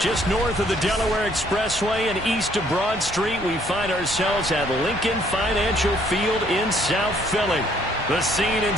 Just north of the Delaware Expressway and east of Broad Street, we find ourselves at Lincoln Financial Field in South Philly. The scene in...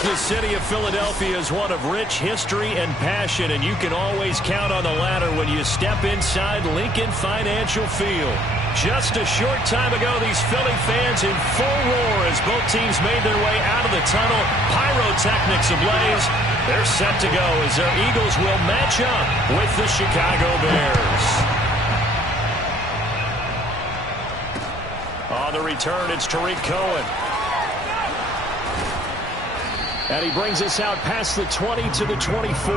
The city of Philadelphia is one of rich history and passion, and you can always count on the latter when you step inside Lincoln Financial Field. Just a short time ago, these Philly fans in full roar as both teams made their way out of the tunnel. Pyrotechnics ablaze. They're set to go as their Eagles will match up with the Chicago Bears. On the return, it's Tariq Cohen. And he brings us out past the 20 to the 24.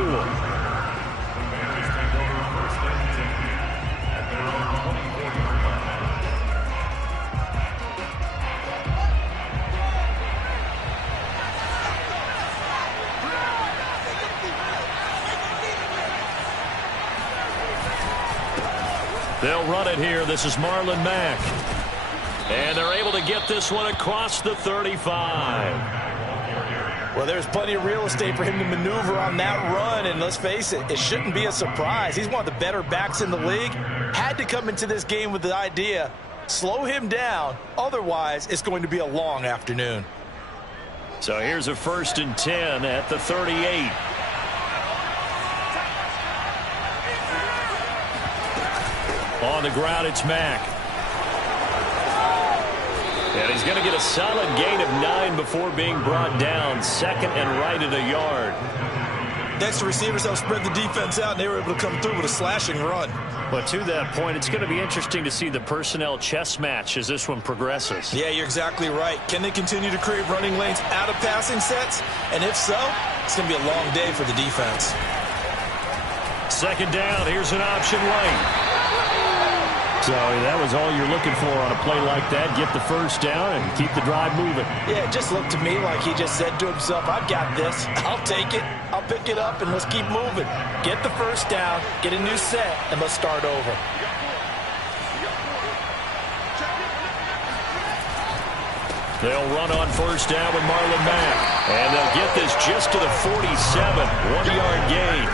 They'll run it here. This is Marlon Mack. And they're able to get this one across the 35. Well, there's plenty of real estate for him to maneuver on that run, and let's face it, it shouldn't be a surprise. He's one of the better backs in the league. Had to come into this game with the idea, slow him down, otherwise it's going to be a long afternoon. So here's a 1st and 10 at the 38. On the ground, it's Mack. And he's going to get a solid gain of 9 before being brought down. 2nd and right at a yard. Next, the receivers helped spread the defense out, and they were able to come through with a slashing run. But to that point, it's going to be interesting to see the personnel chess match as this one progresses. Yeah, you're exactly right. Can they continue to create running lanes out of passing sets? And if so, it's going to be a long day for the defense. 2nd down. Here's an option lane. So that was all you're looking for on a play like that. Get the 1st down and keep the drive moving. Yeah, it just looked to me like he just said to himself, I've got this. I'll take it. I'll pick it up, and let's keep moving. Get the 1st down, get a new set, and let's start over. They'll run on 1st down with Marlon Mack. And they'll get this just to the 47. 1-yard gain.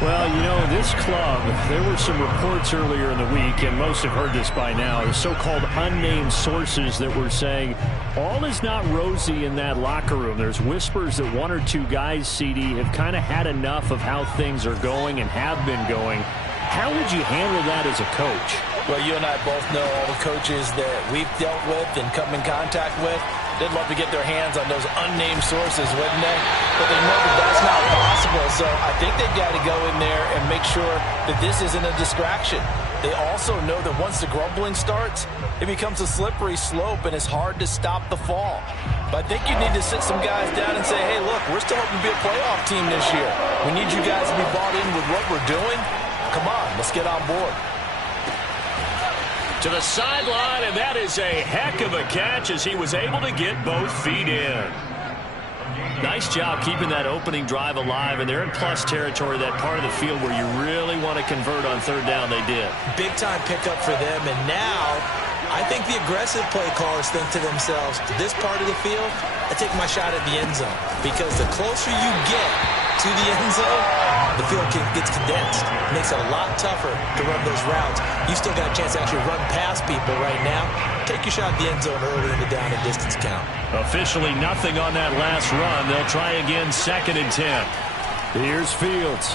Well, you know, this club, there were some reports earlier in the week, and most have heard this by now, the so-called unnamed sources that were saying all is not rosy in that locker room. There's whispers that 1 or 2 guys, CD, have kind of had enough of how things are going and have been going. How would you handle that as a coach? Well, you and I both know all the coaches that we've dealt with and come in contact with. They'd love to get their hands on those unnamed sources, wouldn't they? But they know that that's not possible, so I think they've got to go in there and make sure that this isn't a distraction. They also know that once the grumbling starts, it becomes a slippery slope, and it's hard to stop the fall. But I think you need to sit some guys down and say, hey, look, we're still hoping to be a playoff team this year. We need you guys to be bought in with what we're doing. Come on, let's get on board. To the sideline, and that is a heck of a catch as he was able to get both feet in. Nice job keeping that opening drive alive, and they're in plus territory, that part of the field where you really want to convert on 3rd down. They did. Big-time pickup for them, and now I think the aggressive play callers think to themselves, this part of the field, I take my shot at the end zone, because the closer you get to the end zone, the field gets condensed. It makes it a lot tougher to run those routes. You still got a chance to actually run past people right now. Take your shot at the end zone early in the down and distance count. Officially nothing on that last run. They'll try again 2nd and 10. Here's Fields.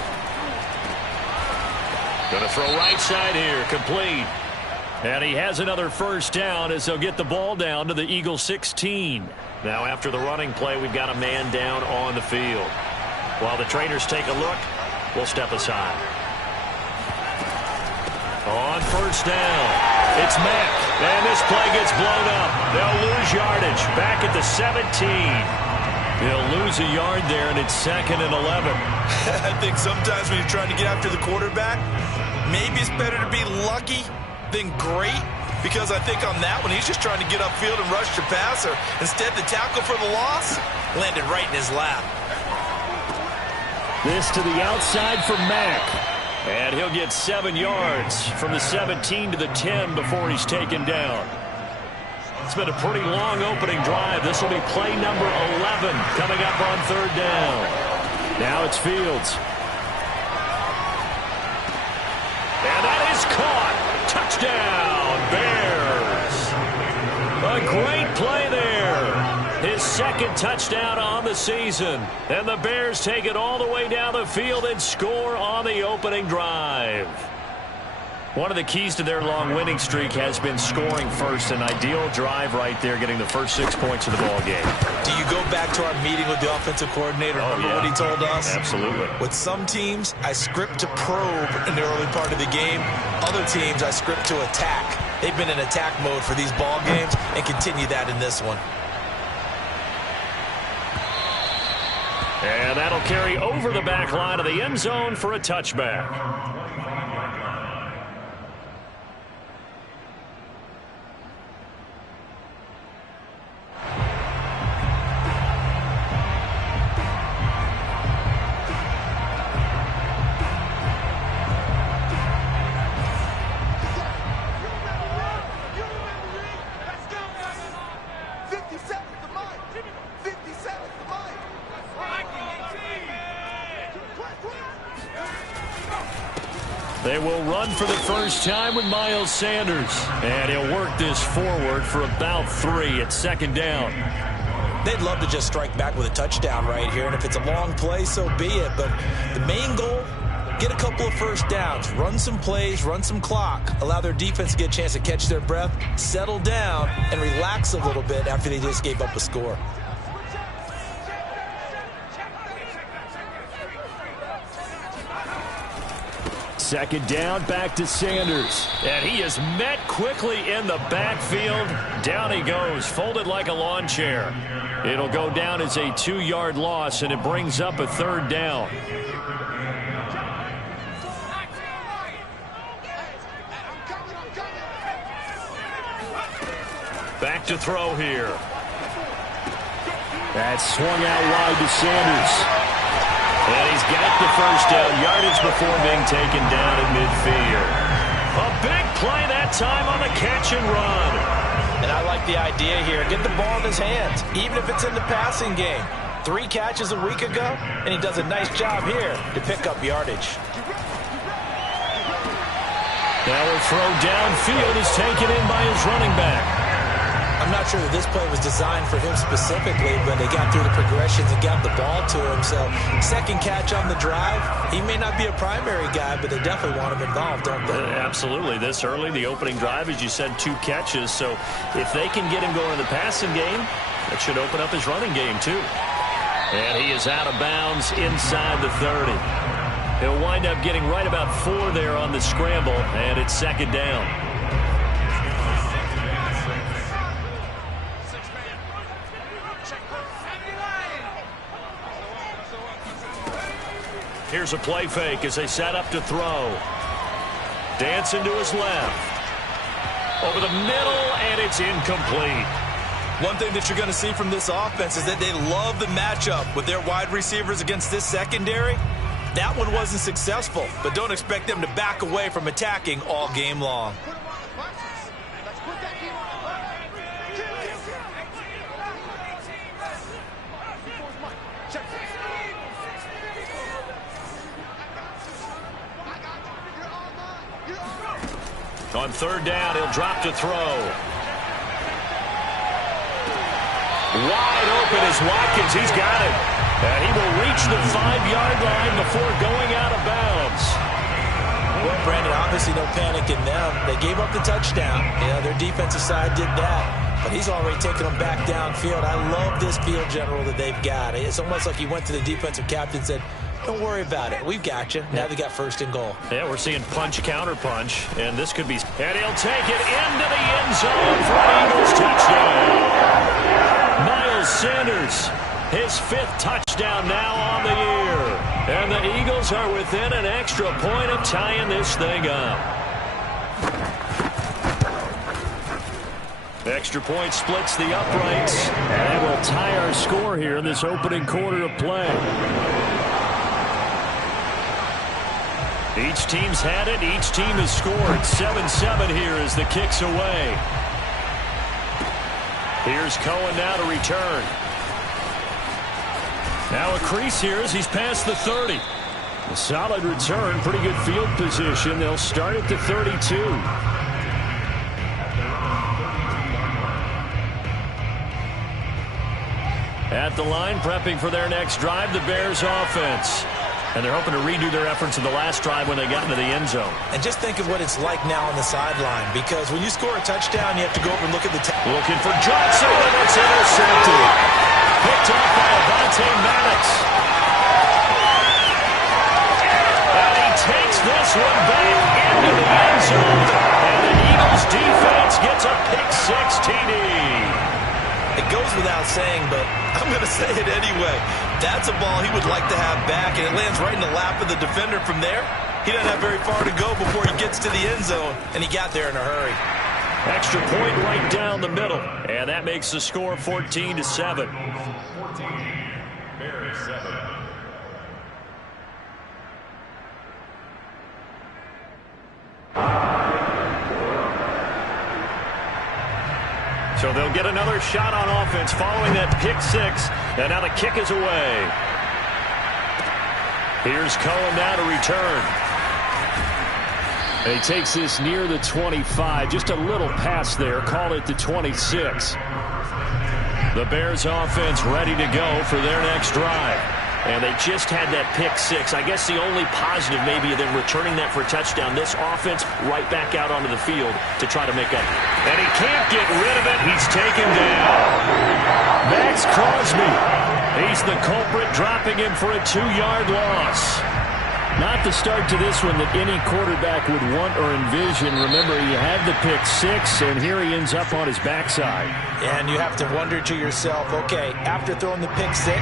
Going to throw right side here. Complete. And he has another 1st down as they'll get the ball down to the Eagle 16. Now after the running play, we've got a man down on the field. While the trainers take a look, we'll step aside. On 1st down, it's Mack. And this play gets blown up. They'll lose yardage back at the 17. He'll lose a yard there, and it's 2nd and 11. I think sometimes when you're trying to get after the quarterback, maybe it's better to be lucky than great, because I think on that one, he's just trying to get upfield and rush the passer. Instead, the tackle for the loss landed right in his lap. This to the outside for Mack. And he'll get 7 yards from the 17 to the 10 before he's taken down. It's been a pretty long opening drive. This will be play number 11 coming up on 3rd down. Now it's Fields. And that is caught. Touchdown, Bears. A great play there. His 2nd touchdown on the season. And the Bears take it all the way down the field and score on the opening drive. One of the keys to their long winning streak has been scoring first. An ideal drive right there, getting the first 6 points of the ball game. Do you go back to our meeting with the offensive coordinator? Remember what he told us? Absolutely. With some teams, I script to probe in the early part of the game. Other teams, I script to attack. They've been in attack mode for these ball games and continue that in this one. And that'll carry over the back line of the end zone for a touchback. They will run for the first time with Miles Sanders. And he'll work this forward for about 3 at 2nd down. They'd love to just strike back with a touchdown right here. And if it's a long play, so be it. But the main goal, get a couple of first downs. Run some plays, run some clock. Allow their defense to get a chance to catch their breath, settle down, and relax a little bit after they just gave up a score. Second down, back to Sanders. And he is met quickly in the backfield. Down he goes, folded like a lawn chair. It'll go down as a 2-yard loss, and it brings up a 3rd down. Back to throw here. That's swung out wide to Sanders. And he's got the first down, yardage before being taken down at midfield. A big play that time on the catch and run. And I like the idea here. Get the ball in his hands, even if it's in the passing game. 3 catches a week ago, and he does a nice job here to pick up yardage. Now a throw downfield is taken in by his running back. I'm not sure that this play was designed for him specifically, but they got through the progressions and got the ball to him. So, 2nd catch on the drive. He may not be a primary guy, but they definitely want him involved, don't they? Absolutely. This early, the opening drive, as you said, 2 catches. So, if they can get him going in the passing game, that should open up his running game, too. And he is out of bounds inside the 30. He'll wind up getting right about 4 there on the scramble, and it's 2nd down. Here's a play fake as they set up to throw. Dancing to his left. Over the middle, and it's incomplete. One thing that you're going to see from this offense is that they love the matchup with their wide receivers against this secondary. That one wasn't successful, but don't expect them to back away from attacking all game long. On 3rd down, he'll drop to throw. Wide open is Watkins. He's got it. And he will reach the 5-yard line before going out of bounds. Well, Brandon, obviously no panic in them. They gave up the touchdown. Their defensive side did that. But he's already taken them back downfield. I love this field general that they've got. It's almost like he went to the defensive captain and said, don't worry about it. We've got you. Now they got 1st and goal. Yeah, we're seeing punch, counter punch, and this could be. And he'll take it into the end zone for an Eagles touchdown. Miles Sanders His 5th touchdown now on the year. And the Eagles are within an extra point of tying this thing up. Extra point splits the uprights. And will tie our score here in this opening quarter of play. Each team's had it. Each team has scored. 7-7 here as the kick's away. Here's Cohen now to return. Now a crease here as he's past the 30. A solid return. Pretty good field position. They'll start at the 32. At the line, prepping for their next drive, the Bears offense. And they're hoping to redo their efforts of the last drive when they got into the end zone. And just think of what it's like now on the sideline, because when you score a touchdown, you have to go over and look at the looking for Johnson, and it's intercepted. Picked off by Avonte Maddox. And he takes this one back into the end zone. And the Eagles defense gets a pick-6 TD. It goes without saying, but I'm going to say it anyway. That's a ball he would like to have back, and it lands right in the lap of the defender from there. He doesn't have very far to go before he gets to the end zone, and he got there in a hurry. Extra point right down the middle, and that makes the score 14-7. Bears 7. So they'll get another shot on offense following that pick-6, and now the kick is away. Here's Cohen now to return. And he takes this near the 25, just a little pass there, call it the 26. The Bears offense ready to go for their next drive. And they just had that pick-6. I guess the only positive maybe of them returning that for a touchdown. This offense right back out onto the field to try to make up. And he can't get rid of it. He's taken down. Max Crosby. He's the culprit, dropping him for a 2-yard loss. Not the start to this one that any quarterback would want or envision. Remember, he had the pick-6, and here he ends up on his backside. And you have to wonder to yourself, okay, after throwing the pick-6,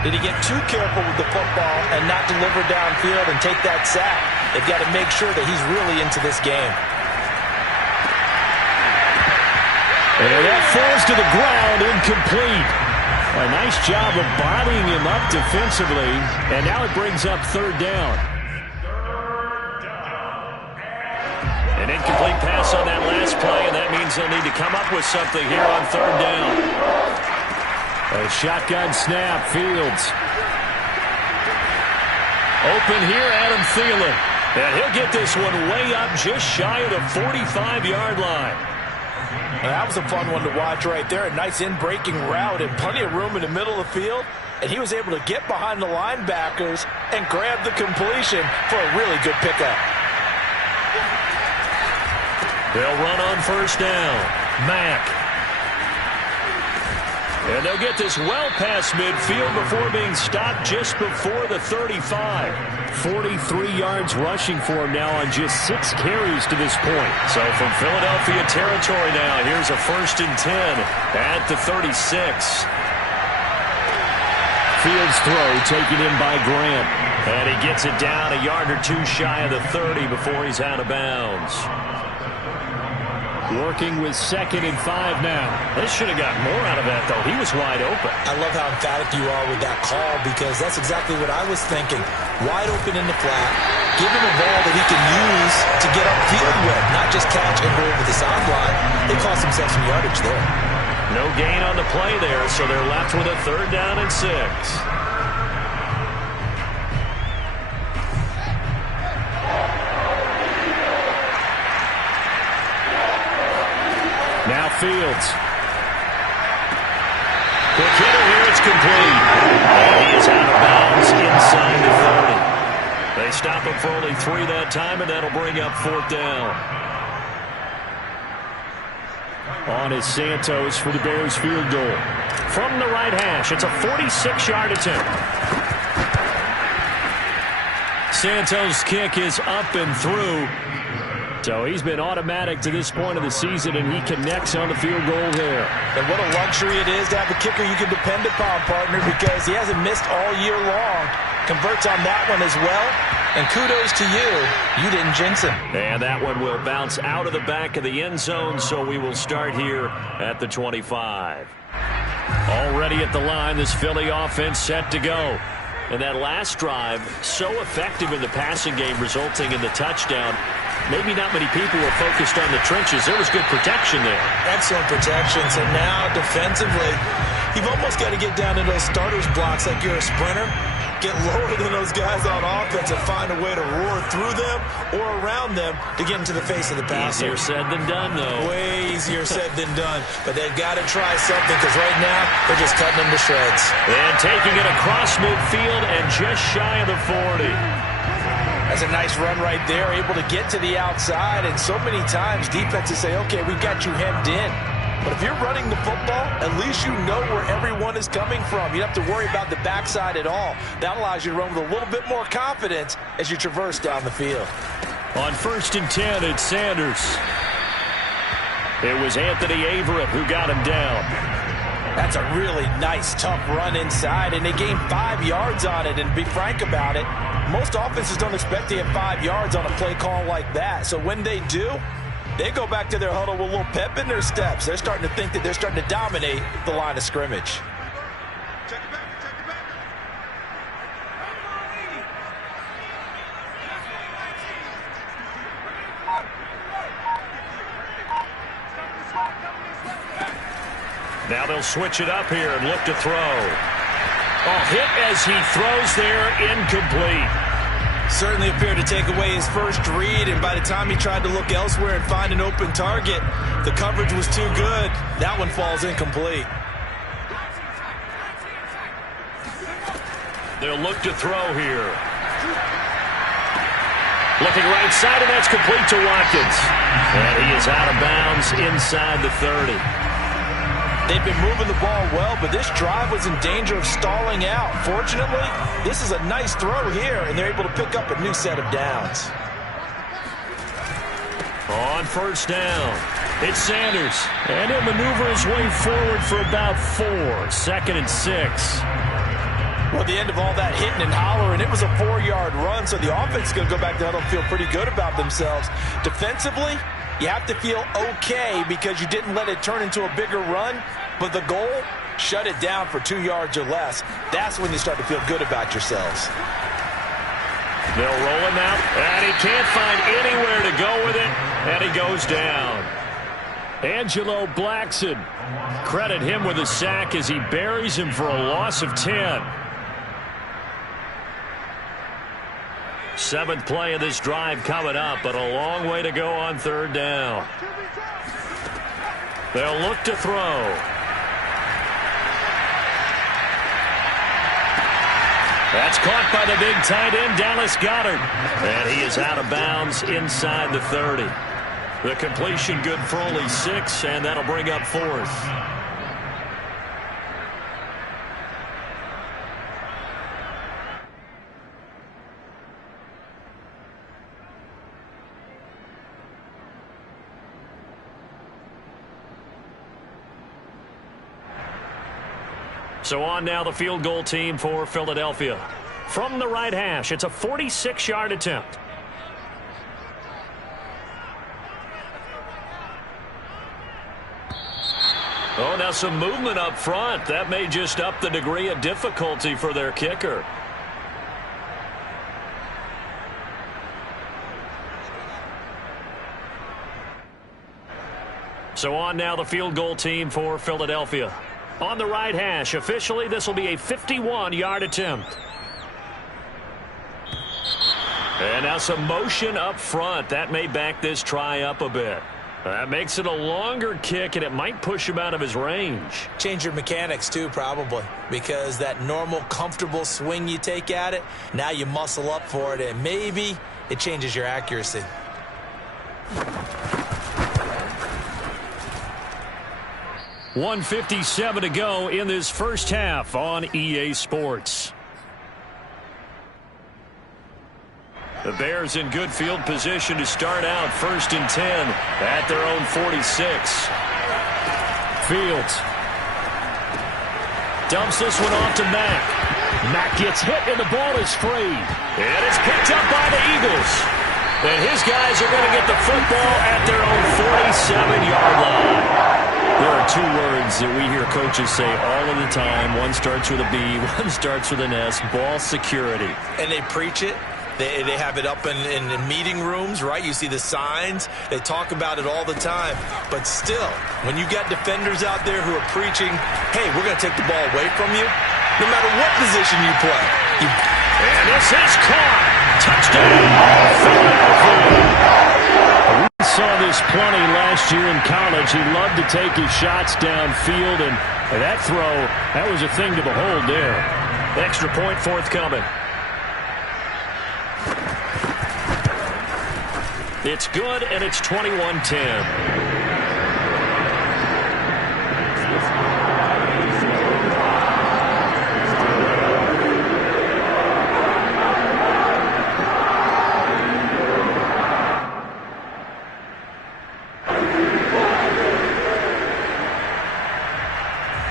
did he get too careful with the football and not deliver downfield and take that sack? They've got to make sure that he's really into this game. And that falls to the ground, incomplete. A nice job of bodying him up defensively, and now it brings up 3rd down. An incomplete pass on that last play, and that means they'll need to come up with something here on 3rd down. A shotgun snap, Fields. Open here, Adam Thielen. And he'll get this one way up just shy of the 45-yard line. Well, that was a fun one to watch right there. A nice in-breaking route and plenty of room in the middle of the field. And he was able to get behind the linebackers and grab the completion for a really good pickup. They'll run on 1st down. Mack. And they'll get this well past midfield before being stopped just before the 35. 43 yards rushing for him now on just 6 carries to this point. So from Philadelphia territory now, here's a 1st and 10 at the 36. Fields throw taken in by Grant. And he gets it down a yard or 2 shy of the 30 before he's out of bounds. Working with 2nd and 5 now. They should have got more out of that, though. He was wide open. I love how emphatic you are with that call, because that's exactly what I was thinking. Wide open in the flat. Give him a ball that he can use to get upfield with, not just catch and go over the sideline. They cost themselves some yardage there. No gain on the play there, so they're left with a 3rd down and 6. Now Fields. Quick hitter here, it's complete. And he is out of bounds inside the 30. They stop him for only 3 that time, and that'll bring up 4th down. On is Santos for the Bears field goal. From the right hash, it's a 46-yard attempt. Santos' kick is up and through. So he's been automatic to this point of the season, and he connects on the field goal there. And what a luxury it is to have a kicker you can depend upon, partner, because he hasn't missed all year long. Converts on that one as well. And kudos to you. You didn't jinx him. And that one will bounce out of the back of the end zone, so we will start here at the 25. Already at the line, this Philly offense set to go. And that last drive, so effective in the passing game, resulting in the touchdown. Maybe not many people were focused on the trenches. There was good protection there. Excellent protection. So now, defensively, you've almost got to get down to those starters blocks like you're a sprinter. Get lower than those guys on offense and find a way to roar through them or around them to get into the face of the passer. Easier said than done, though. Way easier said than done. But they've got to try something because right now they're just cutting them to shreds. And taking it across midfield and just shy of the 40. That's a nice run right there, able to get to the outside. And so many times defenses say, okay, we've got you hemmed in. But if you're running the football, at least you know where everyone is coming from. You don't have to worry about the backside at all. That allows you to run with a little bit more confidence as you traverse down the field. On 1st and 10, it's Sanders. It was Anthony Averett who got him down. That's a really nice, tough run inside, and they gained 5 yards on it. And to be frank about it, most offenses don't expect to get 5 yards on a play call like that. So when they do, they go back to their huddle with a little pep in their steps. They're starting to think that they're starting to dominate the line of scrimmage. Now they'll switch it up here and look to throw. Oh, hit as he throws there, incomplete. Certainly appeared to take away his first read, and by the time he tried to look elsewhere and find an open target, the coverage was too good. That one falls incomplete. They'll look to throw here. Looking right side, and that's complete to Watkins. And he is out of bounds inside the 30. They've been moving the ball well, but this drive was in danger of stalling out. Fortunately, this is a nice throw here, and they're able to pick up a new set of downs. On 1st down, it's Sanders. And he'll maneuver his way forward for about 4. 2nd and 6. Well, at the end of all that hitting and hollering, it was a 4-yard run, so the offense is going to go back to huddle and feel pretty good about themselves. Defensively, you have to feel okay because you didn't let it turn into a bigger run, but the goal, shut it down for 2 yards or less. That's when you start to feel good about yourselves. They'll roll him out, and he can't find anywhere to go with it, and he goes down. Angelo Blackson, credit him with a sack as he buries him for a loss of 10. 7th play of this drive coming up, but a long way to go on 3rd down. They'll look to throw. That's caught by the big tight end, Dallas Goedert. And he is out of bounds inside the 30. The completion good for only 6, and that'll bring up 4th. So on now the field goal team for Philadelphia. From the right hash, it's a 46-yard attempt. Oh, now some movement up front. That may just up the degree of difficulty for their kicker. So on now the field goal team for Philadelphia. On the right hash, officially this will be a 51-yard attempt. And now some motion up front. That may back this try up a bit. That makes it a longer kick, and it might push him out of his range. Change your mechanics, too, probably, because that normal, comfortable swing you take at it, now you muscle up for it, and maybe it changes your accuracy. .157 to go in this first half on EA Sports. The Bears in good field position to start out 1st and 10 at their own 46. Fields dumps this one off to Mack. Mack gets hit and the ball is free. And it's picked up by the Eagles. And his guys are going to get the football at their own 47-yard line. There are two words that we hear coaches say all of the time. One starts with a B, one starts with an S, ball security. And they preach it. They have it up in meeting rooms, right? You see the signs. They talk about it all the time. But still, when you got defenders out there who are preaching, hey, we're going to take the ball away from you, no matter what position you play. And this is caught. Touchdown, Philadelphia. We saw this plenty last year in college. He loved to take his shots downfield, and that throw, that was a thing to behold there. Extra point forthcoming. It's good, and it's 21-10.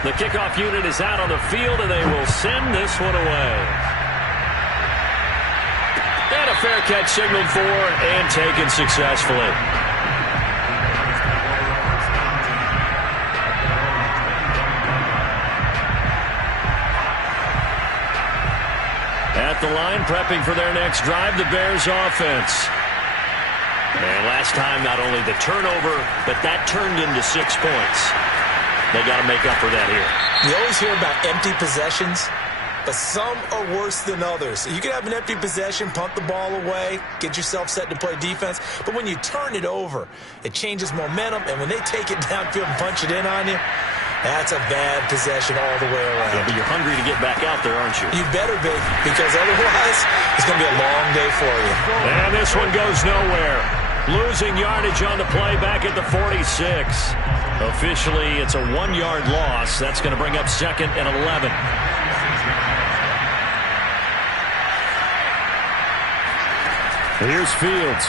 The kickoff unit is out on the field, and they will send this one away. And a fair catch signaled for and taken successfully. At the line, prepping for their next drive, the Bears offense. And last time, not only the turnover, but that turned into 6 points. They got to make up for that here. You always hear about empty possessions, but some are worse than others. You can have an empty possession, punt the ball away, get yourself set to play defense, but when you turn it over, it changes momentum, and when they take it downfield and punch it in on you, that's a bad possession all the way around. Yeah, but you're hungry to get back out there, aren't you? You better be, because otherwise it's going to be a long day for you. And this one goes nowhere. Losing yardage on the play back at the 46. Officially, it's a 1-yard loss. That's going to bring up 2nd and 11. Here's Fields.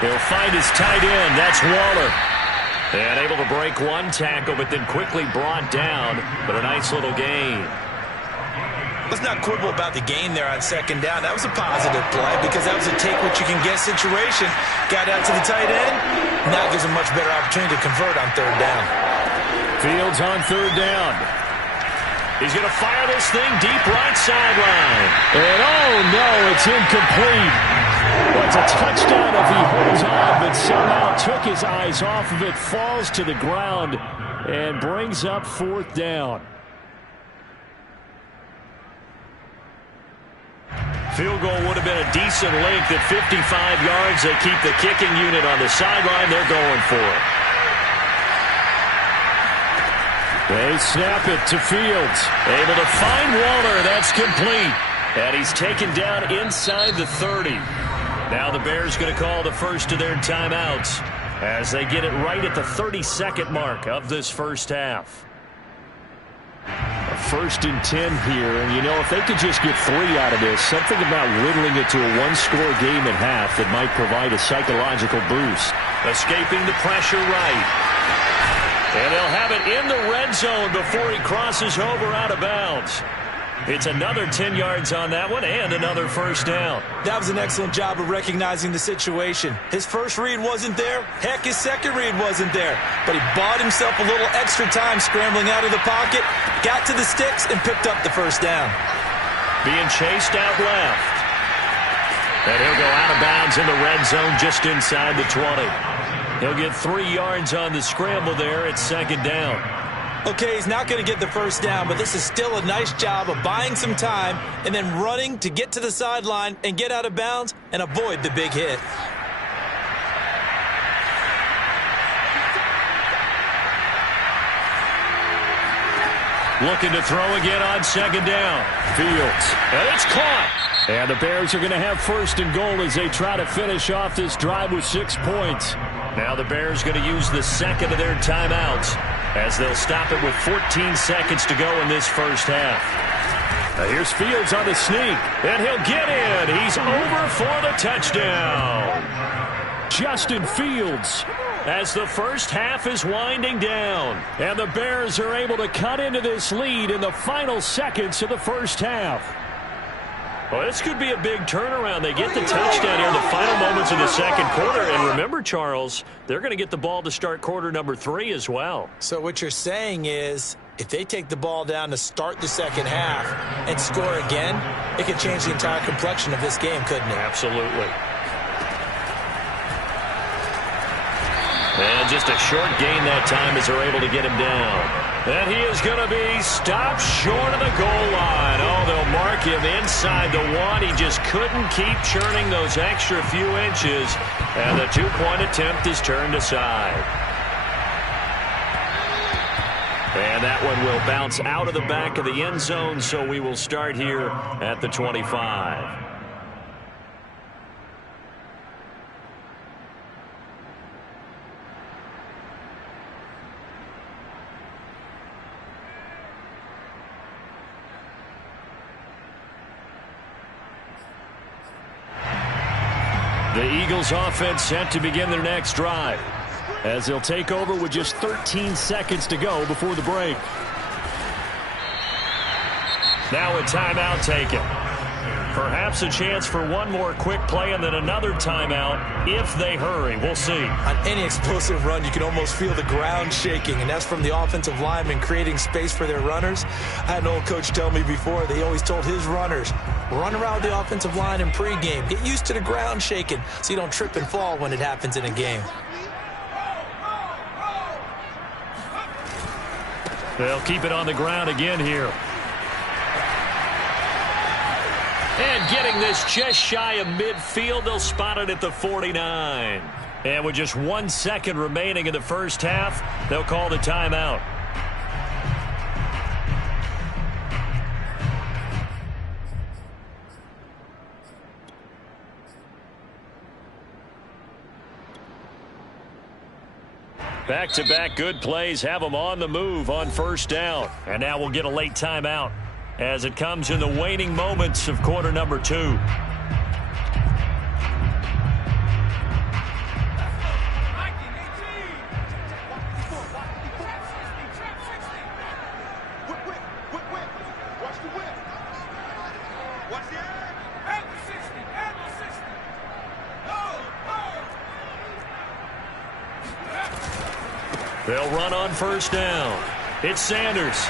He'll find his tight end. That's Waller. And able to break one tackle, but then quickly brought down. But a nice little gain. Let's not quibble about the gain there on 2nd down. That was a positive play because that was a take-what-you-can-get situation. Got out to the tight end. Now gives him much better opportunity to convert on 3rd down. Fields on 3rd down. He's going to fire this thing deep right sideline. And oh no, it's incomplete. Well, it's a touchdown if he holds on, but somehow took his eyes off of it, falls to the ground, and brings up 4th down. Field goal would have been a decent length at 55 yards. They keep the kicking unit on the sideline. They're going for it. They snap it to Fields. Able to find Waller. That's complete. And he's taken down inside the 30. Now the Bears going to call the first of their timeouts as they get it right at the 32nd mark of this first half. 1st and 10 here, and you know, if they could just get 3 out of this, something about whittling it to a 1-score game at half that might provide a psychological boost. Escaping the pressure right. And they'll have it in the red zone before he crosses over out of bounds. It's another 10 yards on that one and another 1st down. That was an excellent job of recognizing the situation. His first read wasn't there. Heck, his second read wasn't there. But he bought himself a little extra time scrambling out of the pocket, got to the sticks, and picked up the 1st down. Being chased out left. And he'll go out of bounds in the red zone just inside the 20. He'll get 3 yards on the scramble there at 2nd down. Okay, he's not going to get the 1st down, but this is still a nice job of buying some time and then running to get to the sideline and get out of bounds and avoid the big hit. Looking to throw again on 2nd down. Fields. And it's caught. And the Bears are going to have 1st and goal as they try to finish off this drive with 6 points. Now the Bears going to use the 2nd of their timeouts as they'll stop it with 14 seconds to go in this first half. Here's Fields on the sneak, and he'll get in. He's over for the touchdown. Justin Fields, as the first half is winding down, and the Bears are able to cut into this lead in the final seconds of the first half. Well, this could be a big turnaround. They get the touchdown here in the final moments of the second quarter. And remember, Charles, they're going to get the ball to start quarter number 3 as well. So what you're saying is, if they take the ball down to start the second half and score again, it could change the entire complexion of this game, couldn't it? Absolutely. And just a short gain that time as they're able to get him down. And he is going to be stopped short of the goal line. Oh, they'll mark him inside the 1. He just couldn't keep churning those extra few inches. And the 2-point attempt is turned aside. And that one will bounce out of the back of the end zone, so we will start here at the 25. The Eagles offense set to begin their next drive, as they'll take over with just 13 seconds to go before the break. Now a timeout taken. Perhaps a chance for one more quick play and then another timeout if they hurry. We'll see. On any explosive run, you can almost feel the ground shaking, and that's from the offensive linemen creating space for their runners. I had an old coach tell me before, they always told his runners, run around the offensive line in pregame. Get used to the ground shaking so you don't trip and fall when it happens in a game. They'll keep it on the ground again here. And getting this just shy of midfield, they'll spot it at the 49. And with just 1 second remaining in the first half, they'll call the timeout. Back-to-back good plays have them on the move on first down. And now we'll get a late timeout as it comes in the waning moments of quarter number 2. They'll run on first down. It's Sanders.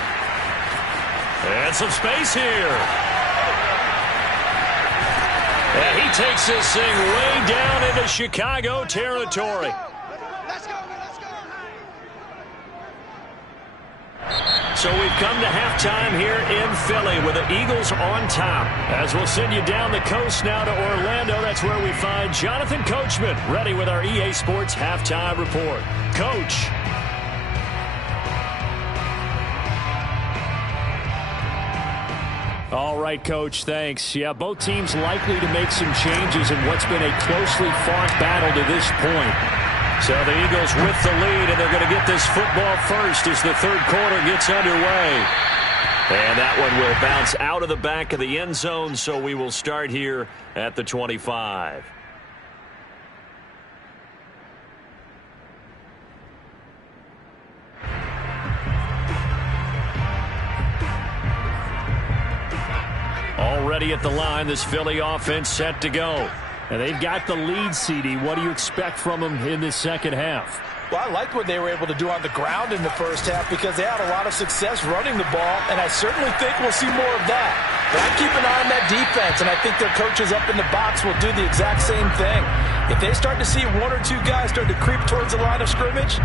And some space here. And he takes this thing way down into Chicago territory. So we've come to halftime here in Philly with the Eagles on top. As we'll send you down the coast now to Orlando, that's where we find Jonathan Coachman ready with our EA Sports halftime report. Coach. All right, Coach, thanks. Yeah, both teams likely to make some changes in what's been a closely fought battle to this point. So the Eagles with the lead, and they're going to get this football first as the third quarter gets underway. And that one will bounce out of the back of the end zone, so we will start here at the 25. Already at the line, this Philly offense set to go. And they've got the lead, CD. What do you expect from them in this second half? Well, I liked what they were able to do on the ground in the first half because they had a lot of success running the ball, and I certainly think we'll see more of that. But I keep an eye on that defense, and I think their coaches up in the box will do the exact same thing. If they start to see 1 or 2 guys start to creep towards the line of scrimmage,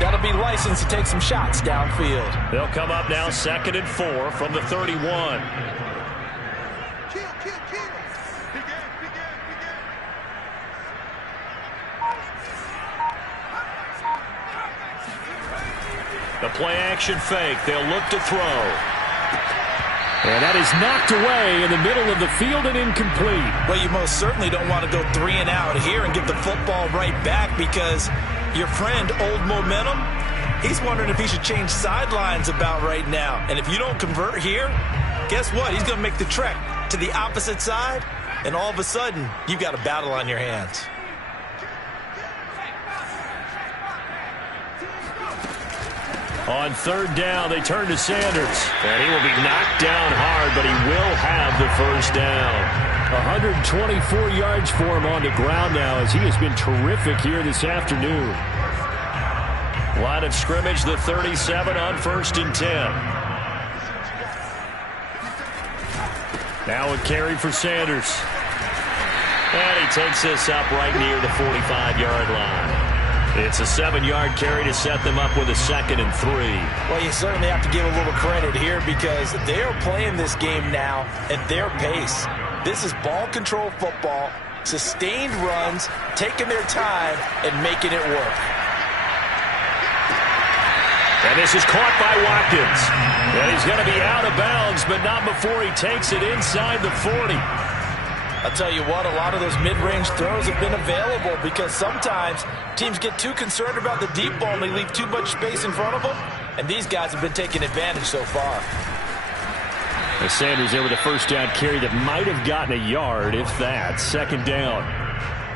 that'll be licensed to take some shots downfield. They'll come up now 2nd and 4 from the 31. The play-action fake. They'll look to throw. And that is knocked away in the middle of the field and incomplete. Well, you most certainly don't want to go 3 and out here and give the football right back because your friend, Old Momentum, he's wondering if he should change sidelines about right now. And if you don't convert here, guess what? He's going to make the trek to the opposite side, and all of a sudden, you've got a battle on your hands. On third down, they turn to Sanders. And he will be knocked down hard, but he will have the first down. 124 yards for him on the ground now, as he has been terrific here this afternoon. Line of scrimmage, the 37 on 1st and 10. Now a carry for Sanders. And he takes this up right near the 45-yard line. It's a 7-yard carry to set them up with a 2nd and 3. Well, you certainly have to give a little credit here because they are playing this game now at their pace. This is ball control football, sustained runs, taking their time, and making it work. And this is caught by Watkins. And he's going to be out of bounds, but not before he takes it inside the 40. I'll tell you what, a lot of those mid-range throws have been available because sometimes teams get too concerned about the deep ball and they leave too much space in front of them, and these guys have been taking advantage so far. And Sanders there with a first down carry that might have gotten a yard, if that. 2nd down.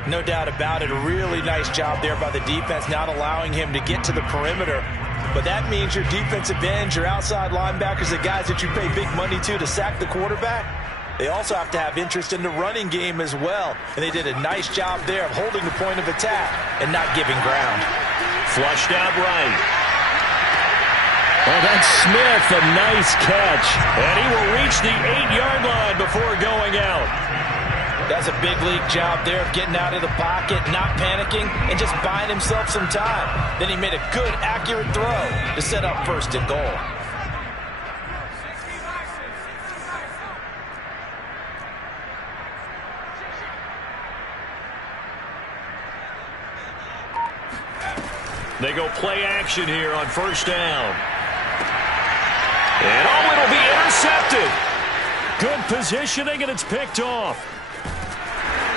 No doubt about it. A really nice job there by the defense, not allowing him to get to the perimeter. But that means your defensive ends, your outside linebackers, the guys that you pay big money to sack the quarterback, they also have to have interest in the running game as well. And they did a nice job there of holding the point of attack and not giving ground. Flushed out right. Oh, that's Smith, a nice catch. And he will reach the 8-yard line before going out. That's a big league job there of getting out of the pocket, not panicking, and just buying himself some time. Then he made a good, accurate throw to set up 1st and goal. They go play action here on 1st down. And oh, it'll be intercepted. Good positioning, and it's picked off.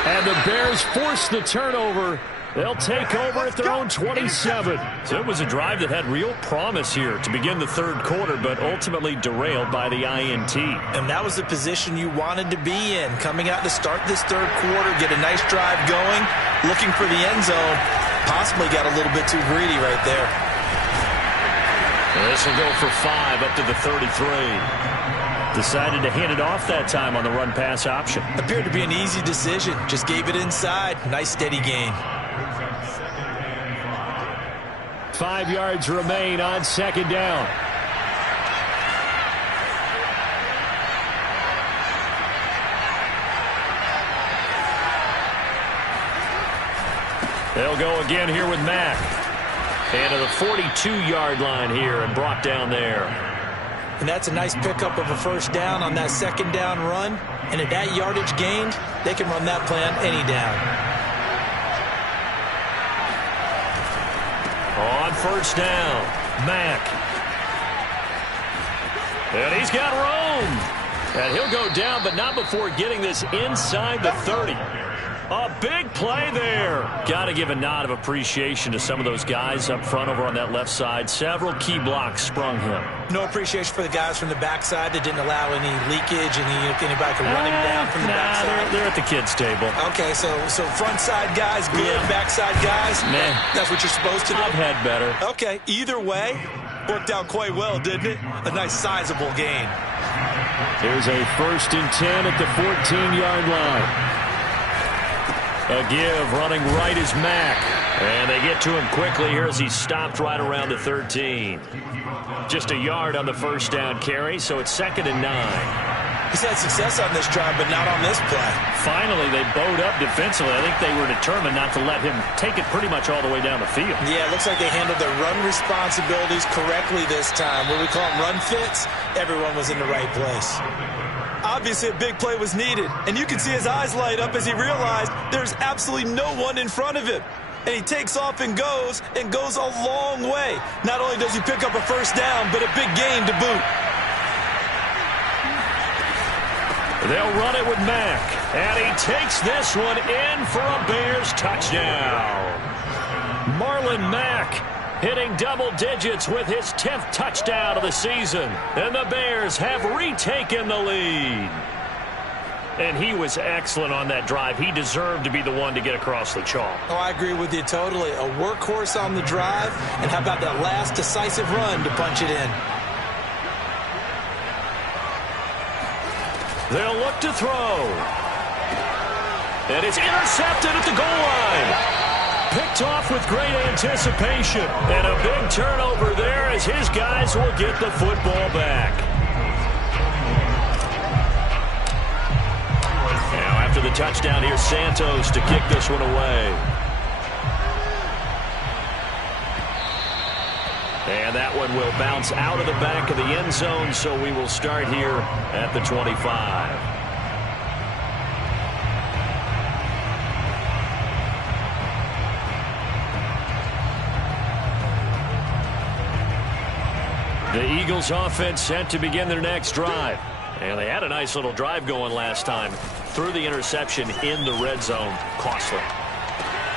And the Bears force the turnover. They'll take over at their own 27. So it was a drive that had real promise here to begin the 3rd quarter, but ultimately derailed by the INT. And that was the position you wanted to be in, coming out to start this 3rd quarter, get a nice drive going, looking for the end zone. Possibly got a little bit too greedy right there. This will go for 5 up to the 33. Decided to hand it off that time on the run-pass option. Appeared to be an easy decision. Just gave it inside. Nice steady gain. 5 yards remain on 2nd down. They'll go again here with Mack. And to the 42-yard line here and brought down there. And that's a nice pickup of a 1st down on that 2nd down run. And at that yardage gained, they can run that plan any down. On 1st down, Mack. And he's got room. And he'll go down, but not before getting this inside the 30. A big play there. Got to give a nod of appreciation to some of those guys up front over on that left side. Several key blocks sprung him. No appreciation for the guys from the backside that didn't allow any leakage and anybody could run him down from the backside. They're at the kids' table. Okay, so front side guys, good. Yeah. Backside guys, man, that's what you're supposed to do. I've had better. Okay, either way, worked out quite well, didn't it? A nice sizable gain. Here's a 1st and 10 at the 14-yard line. A give, running right is Mack. And they get to him quickly here as he's stopped right around the 13. Just a yard on the 1st down carry, so it's 2nd and 9. He's had success on this drive, but not on this play. Finally, they bowed up defensively. I think they were determined not to let him take it pretty much all the way down the field. Yeah, it looks like they handled their run responsibilities correctly this time. What we call them run fits, everyone was in the right place. Obviously, a big play was needed, and you can see his eyes light up as he realized there's absolutely no one in front of him. And he takes off and goes a long way. Not only does he pick up a 1st down, but a big gain to boot. They'll run it with Mack, and he takes this one in for a Bears touchdown. Marlon Mack hitting double digits with his 10th touchdown of the season. And the Bears have retaken the lead. And he was excellent on that drive. He deserved to be the one to get across the chalk. Oh, I agree with you totally. A workhorse on the drive, and how about that last decisive run to punch it in? They'll look to throw. And it's intercepted at the goal line. Picked off with great anticipation. And a big turnover there as his guys will get the football back. After the touchdown, here's Santos to kick this one away. And that one will bounce out of the back of the end zone, so we will start here at the 25. The Eagles offense set to begin their next drive. And they had a nice little drive going last time. Threw the interception in the red zone. Costly.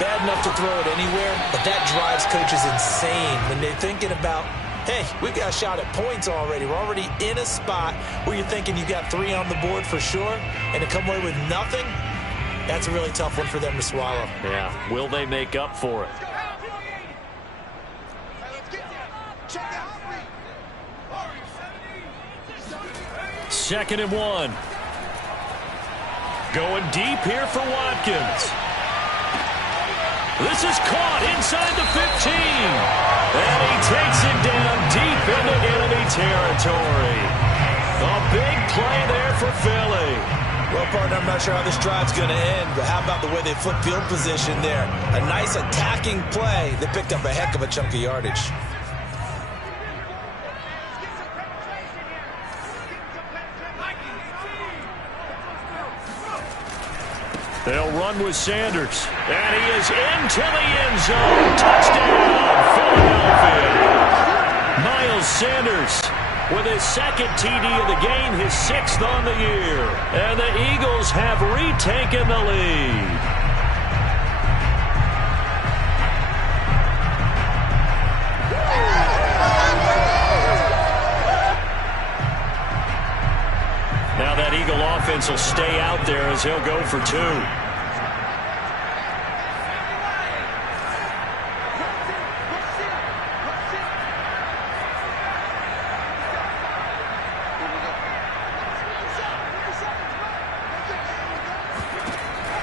Bad enough to throw it anywhere, but that drives coaches insane when they're thinking about, hey, we've got a shot at points already. We're already in a spot where you're thinking you got 3 on the board for sure, and to come away with nothing, that's a really tough one for them to swallow. Yeah. Will they make up for it? Second and 1. Going deep here for Watkins. This is caught inside the 15. And he takes it down deep into enemy territory. A big play there for Philly. Well, partner, I'm not sure how this drive's going to end, but how about the way they flip field position there? A nice attacking play. They picked up a heck of a chunk of yardage. They'll run with Sanders. And he is into the end zone. Touchdown, Philadelphia. Miles Sanders with his second TD of the game, his 6th on the year. And the Eagles have retaken the lead. Now that Eagle offense will stay out there as he'll go for 2.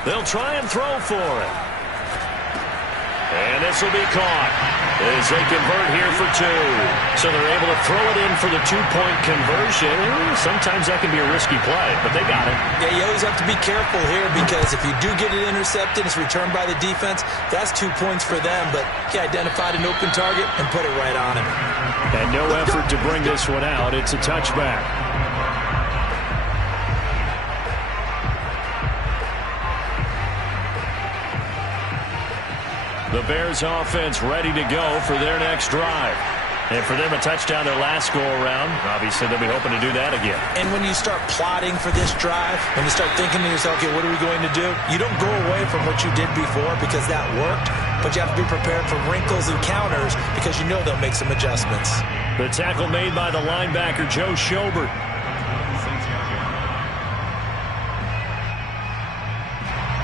They'll try and throw for it. And this will be caught as they convert here for 2. So they're able to throw it in for the 2-point conversion. Sometimes that can be a risky play, but they got it. Yeah, you always have to be careful here because if you do get it intercepted, it's returned by the defense, that's 2 points for them. But he identified an open target and put it right on him. And no effort to bring this one out. It's a touchback. The Bears offense ready to go for their next drive. And for them, a touchdown their last go-around. Obviously, they'll be hoping to do that again. And when you start plotting for this drive, when you start thinking to yourself, okay, what are we going to do? You don't go away from what you did before because that worked, but you have to be prepared for wrinkles and counters because you know they'll make some adjustments. The tackle made by the linebacker, Joe Schobert.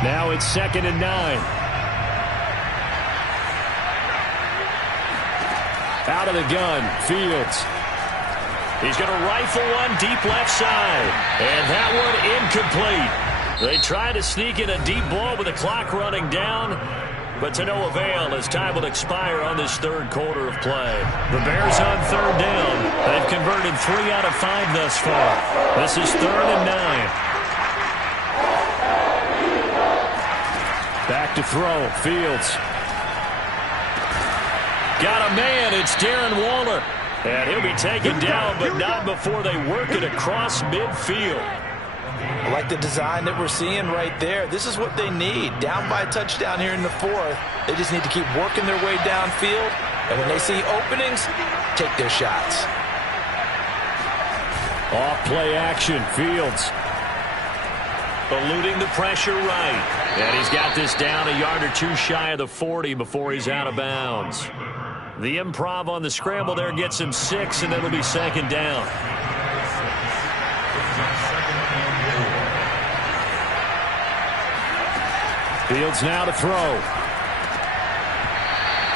Now it's 2nd and 9. Out of the gun, Fields. He's going to rifle one deep left side. And that one incomplete. They try to sneak in a deep ball with the clock running down, but to no avail as time will expire on this 3rd quarter of play. The Bears on 3rd down. They've converted 3 out of 5 thus far. This is 3rd and 9. Back to throw, Fields. Got a man, it's Darren Waller. And he'll be taken down, but not before they work it across midfield. I like the design that we're seeing right there. This is what they need. Down by a touchdown here in the 4th. They just need to keep working their way downfield. And when they see openings, take their shots. Off play action, Fields. Eluding the pressure right. And he's got this down a yard or 2 shy of the 40 before he's out of bounds. The improv on the scramble there gets him 6, and it'll be second down. Fields now to throw.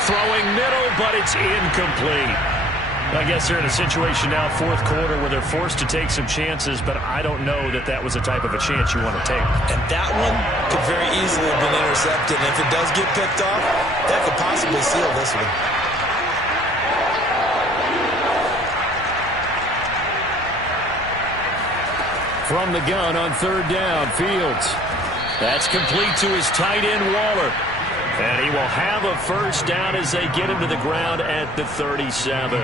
Throwing middle, but it's incomplete. I guess they're in a situation now, fourth quarter, where they're forced to take some chances, but I don't know that that was the type of a chance you want to take. And that one could very easily have been intercepted. And if it does get picked off, that could possibly seal this one. From the gun on third down, Fields. That's complete to his tight end, Waller. And he will have a first down as they get him to the ground at the 37.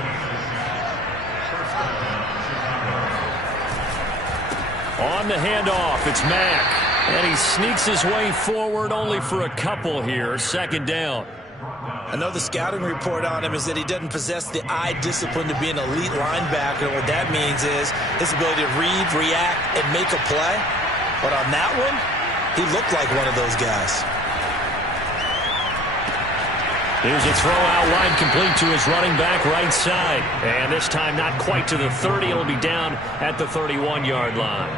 On the handoff, it's Mack. And he sneaks his way forward only for a couple here. Second down. I know the scouting report on him is that he doesn't possess the eye discipline to be an elite linebacker. What that means is his ability to read, react, and make a play. But on that one, he looked like one of those guys. Here's a throw out wide, complete to his running back right side. And this time not quite to the 30. It'll be down at the 31-yard line.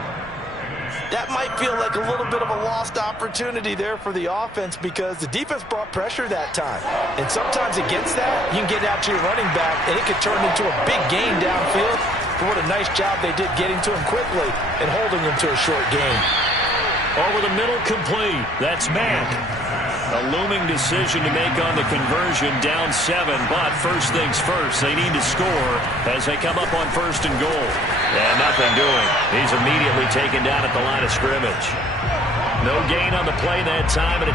That might feel like a little bit of a lost opportunity there for the offense because the defense brought pressure that time. And sometimes against that, you can get out to your running back, and it could turn into a big gain downfield. But what a nice job they did getting to him quickly and holding him to a short gain. Over the middle, complete. That's Mack. A looming decision to make on the conversion, down 7. But first things first, they need to score as they come up on first and goal. And nothing doing. He's immediately taken down at the line of scrimmage. No gain on the play that time. And